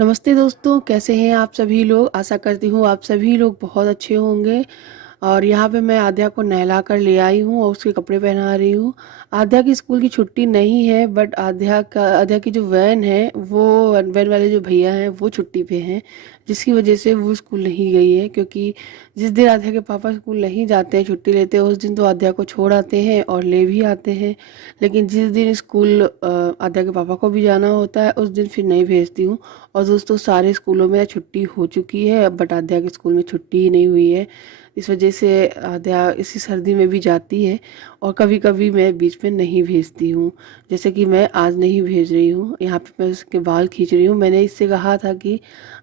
नमस्ते दोस्तों, कैसे हैं आप सभी लोग? आशा करती हूँ आप सभी लोग बहुत अच्छे होंगे। और यहाँ पे मैं आद्या को नहला कर ले आई हूँ और उसके कपड़े पहना रही हूँ। आद्या की स्कूल की छुट्टी नहीं है, बट आद्या की जो वैन है वो वैन वाले जो भैया हैं वो छुट्टी पे हैं, जिसकी वजह से वो स्कूल नहीं गई है। क्योंकि जिस दिन आद्या के पापा स्कूल नहीं जाते हैं, छुट्टी लेते हैं, उस दिन तो आद्या को छोड़ आते हैं और ले भी आते हैं। लेकिन जिस दिन स्कूल आद्या के पापा को भी जाना होता है, उस दिन फिर नहीं भेजती हूँ। और दोस्तों, सारे स्कूलों में छुट्टी हो चुकी है, बट आद्या के स्कूल में छुट्टी ही नहीं हुई है। इस वजह से आद्या इसी सर्दी में भी जाती है और कभी कभी मैं बीच में नहीं भेजती हूँ। जैसे कि मैं आज नहीं भेज रही हूँ। यहाँ पे मैं उसके बाल खींच रही हूँ। मैंने इससे कहा था कि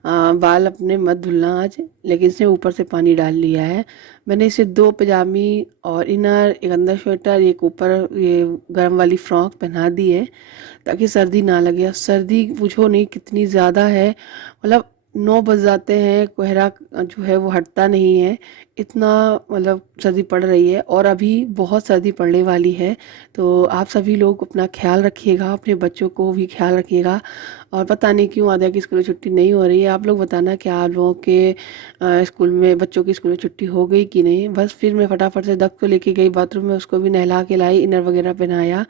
बाल अपने मत धुलना आज, लेकिन इसने ऊपर से पानी डाल लिया है। मैंने इसे 2 पजामी और इनर, एक अंदर स्वेटर, एक ऊपर ये गर्म वाली फ्रॉक पहना दी है ताकि सर्दी ना लगे। और सर्दी पूछो नहीं कितनी ज़्यादा है। मतलब 9 बज जाते हैं, कोहरा जो है वो हटता नहीं है। इतना मतलब सर्दी पड़ रही है और अभी बहुत सर्दी पड़ने वाली है। तो आप सभी लोग अपना ख्याल रखिएगा, अपने बच्चों को भी ख्याल रखिएगा। और पता नहीं क्यों आद्या की स्कूल में छुट्टी नहीं हो रही है। आप लोग बताना, क्या आप लोगों के स्कूल में, बच्चों की स्कूल में छुट्टी हो गई कि नहीं? बस फिर मैं फटाफट से दक को लेके गई बाथरूम में, उसको भी नहला के लाई, इनर वगैरह पहनाया।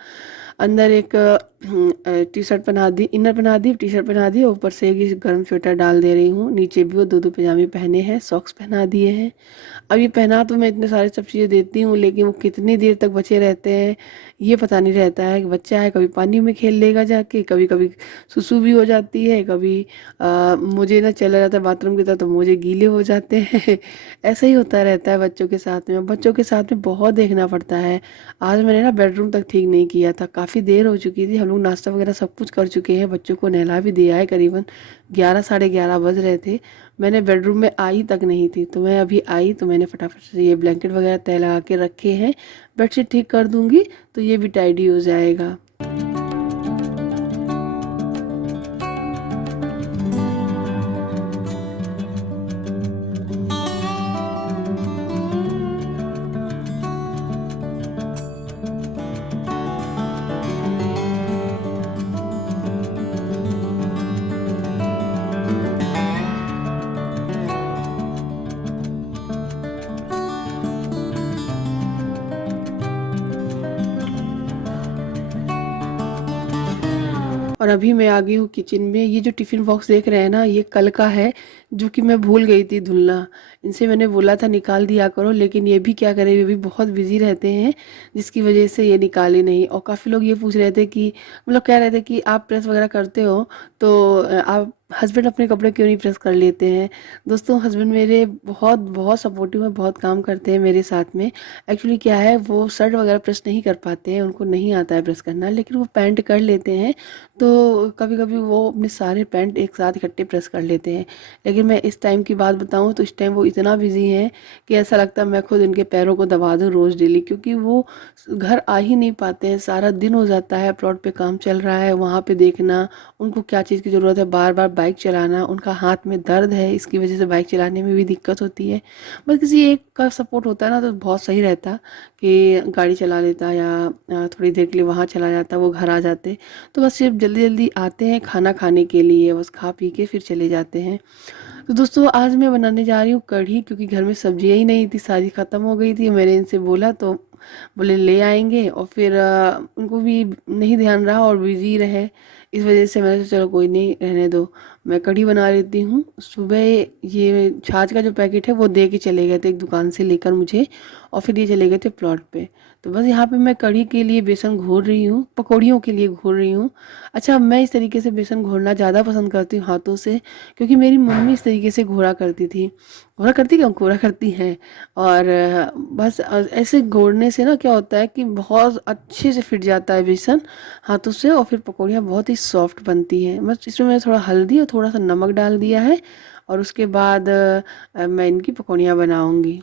अंदर एक टी शर्ट पहना दी, इनर पहना दी, टी शर्ट पहना दी, ऊपर से एक गर्म स्वेटर डाल दे रही हूँ। नीचे भी वो 2 पजामे पहने हैं, सॉक्स पहना दिए हैं। अब ये पहना तो मैं इतने सारे सब चीज़ें देती हूँ, लेकिन वो कितनी देर तक बचे रहते हैं ये पता नहीं रहता है। कि बच्चा है, कभी पानी में खेल लेगा जाके, कभी कभी सुसु भी हो जाती है, कभी मुझे ना चला जाता है बाथरूम की तरफ तो मुझे गीले हो जाते हैं। ऐसा ही होता रहता है बच्चों के साथ में। बच्चों के साथ में बहुत देखना पड़ता है। आज मैंने ना बेडरूम तक ठीक नहीं किया था, काफ़ी देर हो चुकी थी। हम लोग नाश्ता वगैरह सब कुछ कर चुके हैं, बच्चों को नहला भी दिया है। करीबन 11 साढ़े 11 बज रहे थे, मैंने बेडरूम में आई तक नहीं थी। तो मैं अभी आई तो मैंने फटाफट से ये ब्लैंकेट वगैरह तय लगा के रखे हैं। बेडशीट ठीक कर दूंगी तो ये भी टाइडी हो जाएगा। और अभी मैं आ गई हूँ किचन में। ये जो टिफ़िन बॉक्स देख रहे हैं ना, ये कल का है, जो कि मैं भूल गई थी धुलना। इनसे मैंने बोला था निकाल दिया करो, लेकिन ये भी क्या करें, ये भी बहुत बिजी रहते हैं, जिसकी वजह से ये निकाले नहीं। और काफ़ी लोग ये पूछ रहे थे कि, मतलब कह रहे थे कि आप प्रेस वगैरह करते हो तो आप हस्बैंड अपने कपड़े क्यों नहीं प्रेस कर लेते हैं? दोस्तों, हस्बैंड मेरे बहुत बहुत सपोर्टिव हैं, बहुत काम करते हैं मेरे साथ में। एक्चुअली क्या है, वो शर्ट वगैरह प्रेस नहीं कर पाते हैं, उनको नहीं आता है प्रेस करना, लेकिन वो पैंट कर लेते हैं। तो कभी कभी वो अपने सारे पैंट एक साथ इकट्ठे प्रेस कर लेते हैं। लेकिन मैं इस टाइम की बात बताऊं तो इस टाइम वो इतना बिजी हैं कि ऐसा लगता है मैं खुद इनके पैरों को दबा दूं रोज़ डेली। क्योंकि वो घर आ ही नहीं पाते हैं, सारा दिन हो जाता है, प्लॉट पे काम चल रहा है, वहाँ पे देखना उनको क्या चीज़ की ज़रूरत है, बार बार बाइक चलाना, उनका हाथ में दर्द है, इसकी वजह से बाइक चलाने में भी दिक्कत होती है। बस किसी एक का सपोर्ट होता है ना तो बहुत सही रहता, कि गाड़ी चला लेता या थोड़ी देर के लिए वहाँ चला जाता, वो घर आ जाते। तो बस सिर्फ जल्दी जल्दी आते हैं खाना खाने के लिए, बस खा पी के फिर चले जाते हैं। तो दोस्तों, आज मैं बनाने जा रही हूँ कढ़ी, क्योंकि घर में सब्जियाँ ही नहीं थी, सारी ख़त्म हो गई थी। मैंने इनसे बोला तो बोले ले आएंगे, और फिर उनको भी नहीं ध्यान रहा और बिजी रहे। इस वजह से मैंने सोचा चलो कोई नहीं, रहने दो, मैं कढ़ी बना लेती हूँ। सुबह ये छाछ का जो पैकेट है वो दे के चले गए थे एक दुकान से लेकर मुझे, और फिर ये चले गए थे प्लॉट पे। तो बस यहाँ पे मैं कढ़ी के लिए बेसन घोल रही हूँ, पकौड़ियों के लिए घोल रही हूँ। अच्छा, मैं इस तरीके से बेसन घोलना ज़्यादा पसंद करती हूँ हाथों से, क्योंकि मेरी मम्मी इस तरीके से घोड़ा करती थी। घोड़ा करती, क्या घोड़ा करती हैं। और बस ऐसे घोड़ने से ना क्या होता है कि बहुत अच्छे से फिट जाता है बेसन हाथों से, और फिर पकौड़ियाँ बहुत ही सॉफ्ट बनती हैं। बस इसमें मैंने थोड़ा हल्दी और थोड़ा सा नमक डाल दिया है, और उसके बाद मैं इनकी पकौड़ियाँ बनाऊँगी।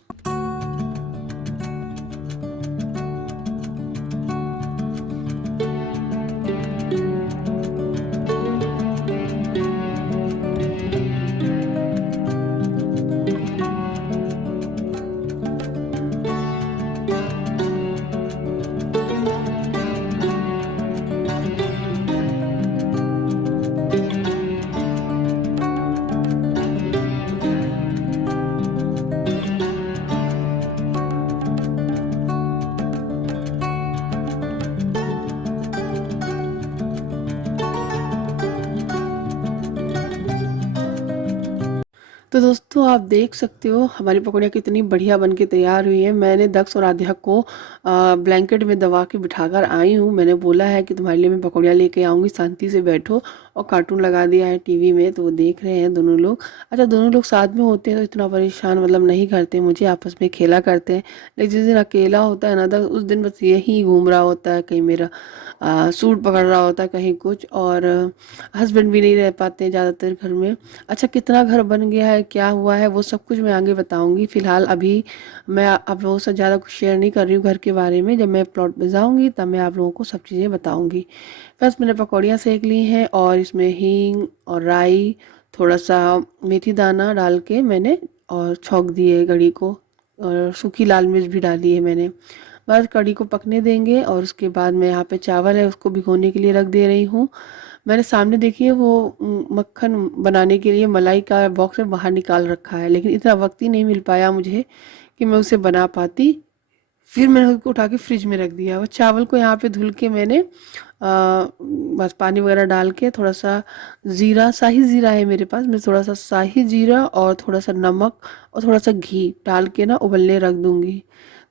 तो दोस्तों आप देख सकते हो हमारी पकौड़ियाँ कितनी बढ़िया बन के तैयार हुई हैं। मैंने दक्ष और आध्या को ब्लैंकेट में दबा के बिठाकर आई हूँ। मैंने बोला है कि तुम्हारे लिए मैं पकौड़ियाँ लेके आऊँगी, शांति से बैठो। और कार्टून लगा दिया है टीवी में, तो वो देख रहे हैं दोनों लोग। अच्छा, दोनों लोग साथ में होते हैं तो इतना परेशान मतलब नहीं करते मुझे, आपस में खेला करते हैं। लेकिन जिस दिन अकेला होता है ना दक्ष, उस दिन बस यही घूम रहा होता है, कहीं मेरा सूट पकड़ रहा होता है, कहीं कुछ। और हस्बैंड भी नहीं रह पाते हैं ज़्यादातर घर में। अच्छा, कितना घर बन गया है, क्या हुआ है, वो सब कुछ मैं आगे बताऊंगी। फिलहाल अभी मैं आप लोगों से ज़्यादा कुछ शेयर नहीं कर रही हूँ घर के बारे में। जब मैं प्लॉट पे जाऊंगी तब मैं आप लोगों को सब चीज़ें बताऊंगी। बस मैंने पकौड़ियाँ सेक ली हैं और इसमें हींग और राई, थोड़ा सा मेथी दाना डाल के मैंने और छौंक दिए कढ़ी को, और सूखी लाल मिर्च भी डाली है मैंने। बस कढ़ी को पकने देंगे और उसके बाद मैं यहाँ पे चावल है उसको भिगोने के लिए रख दे रही हूँ। मैंने सामने देखिए वो मक्खन बनाने के लिए मलाई का बॉक्स में बाहर निकाल रखा है, लेकिन इतना वक्त ही नहीं मिल पाया मुझे कि मैं उसे बना पाती। फिर मैंने उसको उठा के फ्रिज में रख दिया। वो चावल को यहाँ पे धुल के मैंने बस पानी वगैरह डाल के थोड़ा सा ज़ीरा, शाही ज़ीरा है मेरे पास, मैं थोड़ा सा शाही ज़ीरा और थोड़ा सा नमक और थोड़ा सा घी डाल के ना उबलने रख दूँगी,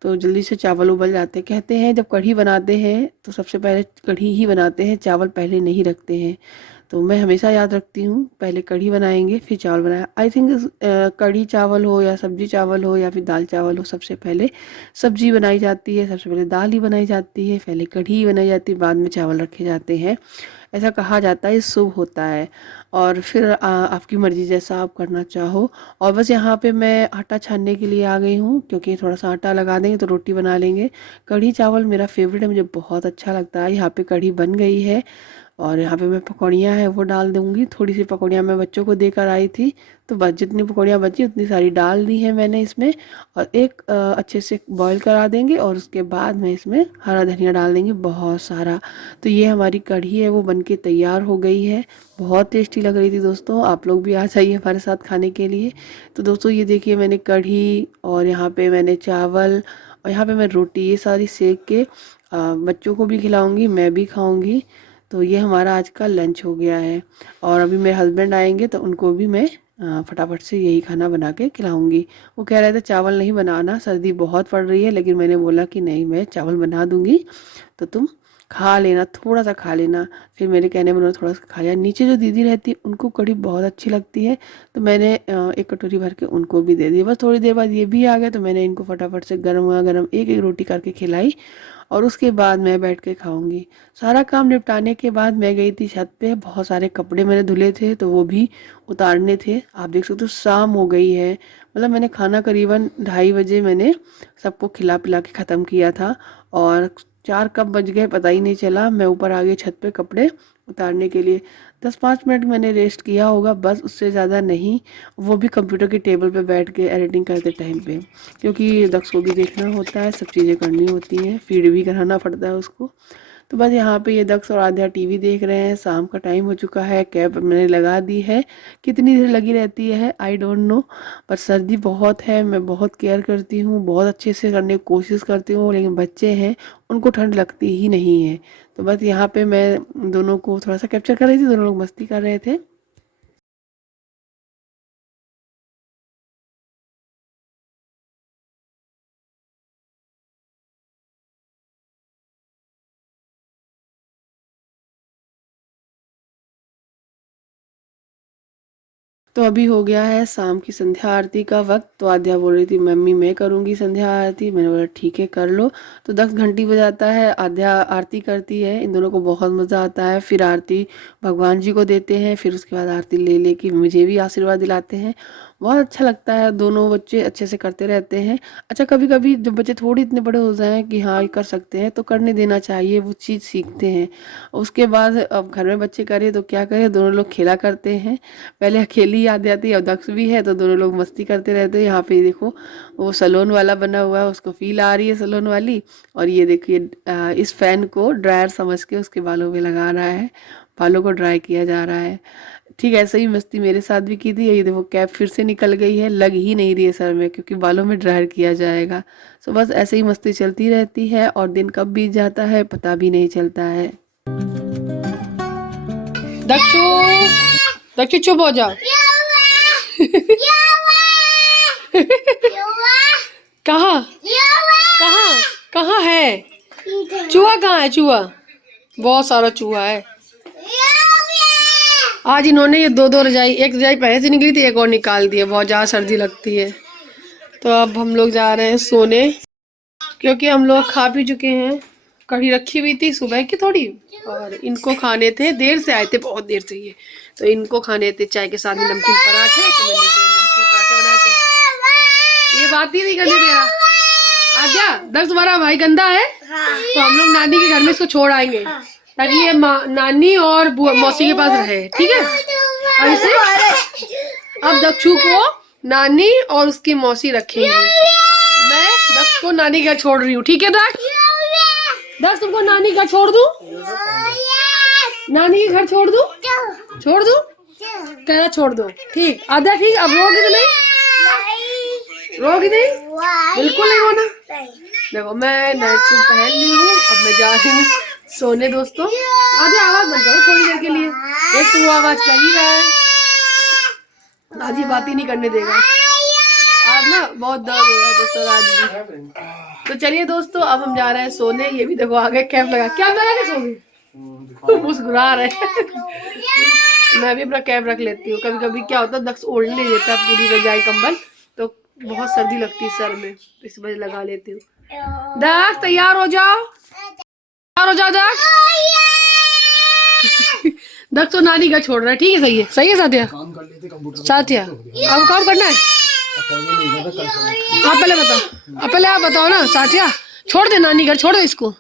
तो जल्दी से चावल उबल जाते हैं। कहते हैं जब कढ़ी बनाते हैं तो सबसे पहले कढ़ी ही बनाते हैं, चावल पहले नहीं रखते हैं। तो मैं हमेशा याद रखती हूँ पहले कढ़ी बनाएंगे फिर चावल बनाए। आई थिंक कढ़ी चावल हो या सब्जी चावल हो या फिर दाल चावल हो, सबसे पहले सब्जी बनाई जाती है, सबसे पहले दाल ही बनाई जाती है, पहले कढ़ी ही बनाई जाती है, बाद में चावल रखे जाते हैं। ऐसा कहा जाता है, शुभ होता है। और फिर आपकी मर्ज़ी जैसा आप करना चाहो। और बस यहाँ पे मैं आटा छानने के लिए आ गई हूँ, क्योंकि थोड़ा सा आटा लगा देंगे तो रोटी बना लेंगे। कढ़ी चावल मेरा फेवरेट है, मुझे बहुत अच्छा लगता है। यहाँ पे कढ़ी बन गई है और यहाँ पे मैं पकौड़ियाँ हैं वो डाल दूँगी। थोड़ी सी पकौड़ियाँ मैं बच्चों को देकर आई थी, तो बस जितनी पकौड़ियाँ बची उतनी सारी डाल दी हैं मैंने इसमें। और एक अच्छे से बॉईल करा देंगे और उसके बाद में इसमें हरा धनिया डाल देंगे बहुत सारा। तो ये हमारी कढ़ी है वो बनके तैयार हो गई है। बहुत टेस्टी लग रही थी दोस्तों, आप लोग भी आ जाइए हमारे साथ खाने के लिए। तो दोस्तों ये देखिए मैंने कढ़ी और यहाँ पे मैंने चावल और यहाँ पे मैं रोटी ये सारी सेक के बच्चों को भी खिलाऊंगी, मैं भी खाऊंगी। तो ये हमारा आज का लंच हो गया है। और अभी मेरे हस्बैंड आएंगे तो उनको भी मैं फटाफट से यही खाना बना के खिलाऊंगी। वो कह रहे थे चावल नहीं बनाना, सर्दी बहुत पड़ रही है, लेकिन मैंने बोला कि नहीं, मैं चावल बना दूंगी तो तुम खा लेना, थोड़ा सा खा लेना। फिर मेरे कहने में उन्होंने थोड़ा सा खाया। नीचे जो दीदी रहती है उनको कढ़ी बहुत अच्छी लगती है, तो मैंने एक कटोरी भर के उनको भी दे दी। बस थोड़ी देर बाद ये भी आ गए तो मैंने इनको फटाफट से गर्मा गर्म एक एक रोटी करके खिलाई और उसके बाद मैं बैठ के खाऊंगी। सारा काम निपटाने के बाद मैं गई थी छत पे, बहुत सारे कपड़े मैंने धुले थे तो वो भी उतारने थे। आप देख सकते हो शाम हो गई है, मतलब मैंने खाना करीबन 2:30 बजे मैंने सबको खिला पिला के ख़त्म किया था और 4 कब बज गए पता ही नहीं चला। मैं ऊपर आ गई छत पे कपड़े उतारने के लिए। 10-5 मिनट मैंने रेस्ट किया होगा बस, उससे ज़्यादा नहीं। वो भी कंप्यूटर के टेबल पे बैठ के एडिटिंग करते टाइम पे, क्योंकि दक्ष को भी देखना होता है, सब चीज़ें करनी होती हैं, फीड भी कराना पड़ता है उसको। तो बस यहाँ पे ये दक्ष और आध्या टीवी देख रहे हैं। शाम का टाइम हो चुका है, कैप मैंने लगा दी है। कितनी देर लगी रहती है आई डोंट नो, पर सर्दी बहुत है, मैं बहुत केयर करती हूँ, बहुत अच्छे से करने की कोशिश करती हूँ, लेकिन बच्चे हैं उनको ठंड लगती ही नहीं है। तो बस यहाँ पे मैं दोनों को थोड़ा सा कैप्चर कर रही थी, दोनों लोग मस्ती कर रहे थे। तो अभी हो गया है शाम की संध्या आरती का वक्त। तो आध्या बोल रही थी मम्मी मैं करूँगी संध्या आरती, मैंने बोला ठीक है कर लो। तो 10 घंटी बजाता है, आध्या आरती करती है, इन दोनों को बहुत मज़ा आता है। फिर आरती भगवान जी को देते हैं, फिर उसके बाद आरती ले लेके मुझे भी आशीर्वाद दिलाते हैं। बहुत अच्छा लगता है, दोनों बच्चे अच्छे से करते रहते हैं। अच्छा, कभी कभी जब बच्चे थोड़े इतने बड़े हो जाएं कि हाँ ये कर सकते हैं तो करने देना चाहिए, वो चीज़ सीखते हैं। उसके बाद अब घर में बच्चे करे तो क्या करें, दोनों लोग खेला करते हैं। पहले अकेली याद आती है, अब दक्ष भी है तो दोनों लोग मस्ती करते रहते हैं। यहाँ पे देखो वो सलोन वाला बना हुआ है, उसको फील आ रही है सलोन वाली। और ये देखिए इस फैन को ड्रायर समझ के उसके बालों में लगा रहा है, बालों को ड्राई किया जा रहा है। ठीक ऐसे ही मस्ती मेरे साथ भी की थी। ये देखो कैप फिर से निकल गई है, लग ही नहीं रही है सर में क्योंकि बालों में ड्रायर किया जाएगा। सो बस ऐसे ही मस्ती चलती रहती है और दिन कब बीत जाता है पता भी नहीं चलता है। दक्षु, दक्षु चुप हो जाओ। कहाँ कहाँ कहाँ है चूहा? कहाँ है चूहा? बहुत सारा चूहा है। आज इन्होंने ये दो रजाई, एक रजाई पहले से निकली थी, एक और निकाल दी है, बहुत ज़्यादा सर्दी लगती है। तो अब हम लोग जा रहे हैं सोने, क्योंकि हम लोग खा पी चुके हैं। कढ़ी रखी हुई थी सुबह की थोड़ी, और इनको खाने थे, देर से आए थे, बहुत देर से ये, तो इनको खाने थे चाय के साथ नमकीन पराठे, तो मैंने नमकीन पराठे बनाए थे। ये बात ही नहीं करने दे रहा। आजा, दस तुम्हारा भाई गंदा है। तो हम लोग नानी के घर में इसको छोड़ आएंगे, ताकि ये नानी और मौसी के पास रहे, ठीक है? और इसे अब दक्षु को नानी और उसकी मौसी रखेंगे। मैं दक्ष को नानी के घर छोड़ रही हूँ, ठीक है दक्ष? दक्ष तुमको नानी के घर छोड़ दूँ? नानी के घर छोड़ दूँ? छोड़ दूँ? कह रहा छोड़ दो, ठीक? आधा ठीक। अब रोगी तो नहीं? रोगी नहीं? बिल्कुल नहीं होना। देखो मैं नाइट सूट पहन ली हूँ, अब मैं जा रही हूँ सोने दोस्तों। आधे आवाज बंद करो थोड़ी देर के लिए, एक तो वो आवाज कर ही रहा है, आज ये बात ही नहीं करने देगा। आज ना बहुत दर्द हो रहा है दोस्तों आज भी। तो चलिए दोस्तों, अब हम जा रहे हैं सोने। ये भी देखो आगे कैप लगा के सो गई, मुस्कुरा रहे। मैं भी अपना कैप रख लेती हूँ। कभी कभी क्या होता है, दक्ष ओढ़ नहीं देता पूरी रजाई कंबल, तो बहुत सर्दी लगती है सर में, इस वजह लगा लेती हूँ। दक्ष तैयार हो जाओ, तैयार हो जाओ दक्ष। दक्ष तो नानी का छोड़ रहा है, ठीक है? सही है, सही है साथिया। साथिया अब काम करना है, आप पहले बताओ, पहले आप बताओ ना साथिया। छोड़ दे नानी घर, छोड़ दे इसको,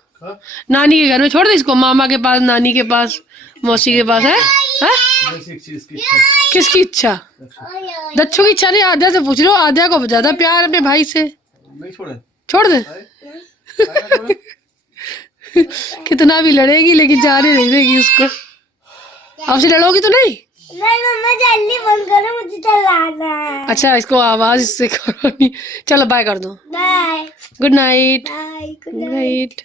नानी के घर में छोड़ दे इसको, मामा के पास, नानी के पास, मौसी के पास। है किसकी इच्छा? दक्षु की इच्छा नहीं, आद्या से पूछ लो। आद्या को ज्यादा प्यार अपने भाई से, छोड़ दे। कितना भी लड़ेगी लेकिन जाने नहीं देगी उसको। आपसे लड़ोगी तो नहीं? मम्मा जल्दी बंद करो, मुझे चलाना है। अच्छा इसको आवाज इससे करो नहीं। चलो बाय कर दो, bye, good night, good night.